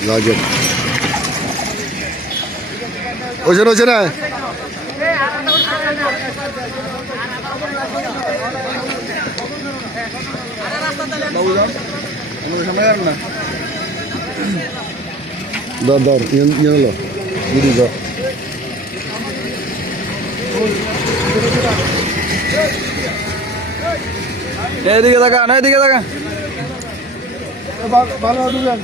রাজেন ওজন হচ্ছে না দর ইয়ে হলো দিদি দর এদিকে তাকান এদিকে তাকান ভালো দুজন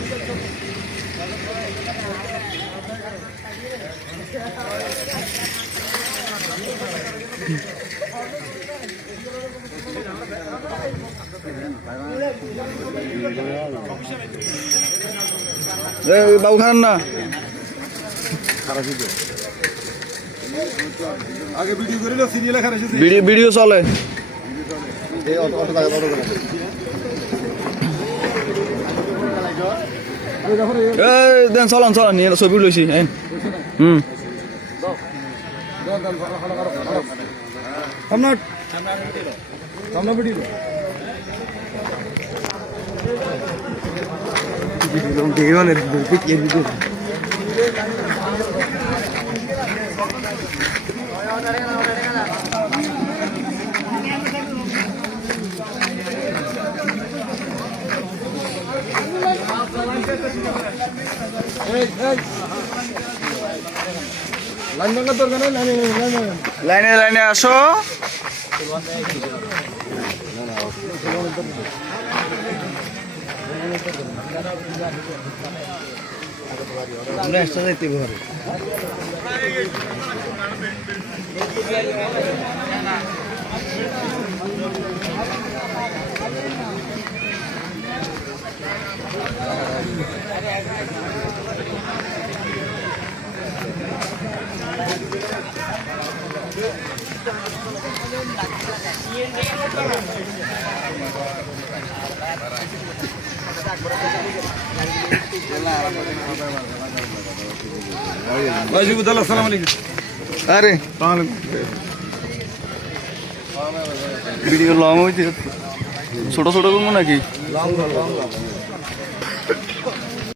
বাবু খান না আগে ভিডিও করিল সিরিয়ালে খারাপ ভিডিও চলে এই অটো দেন চলান চলান নিয়ে ছবি লইছি সামনে ভিডিও লাইনে লাইনে আসো আমরা একসাথে যেতে পারি আরে ভিডিও লং হয়েছে ছোট ছোট করবো নাকি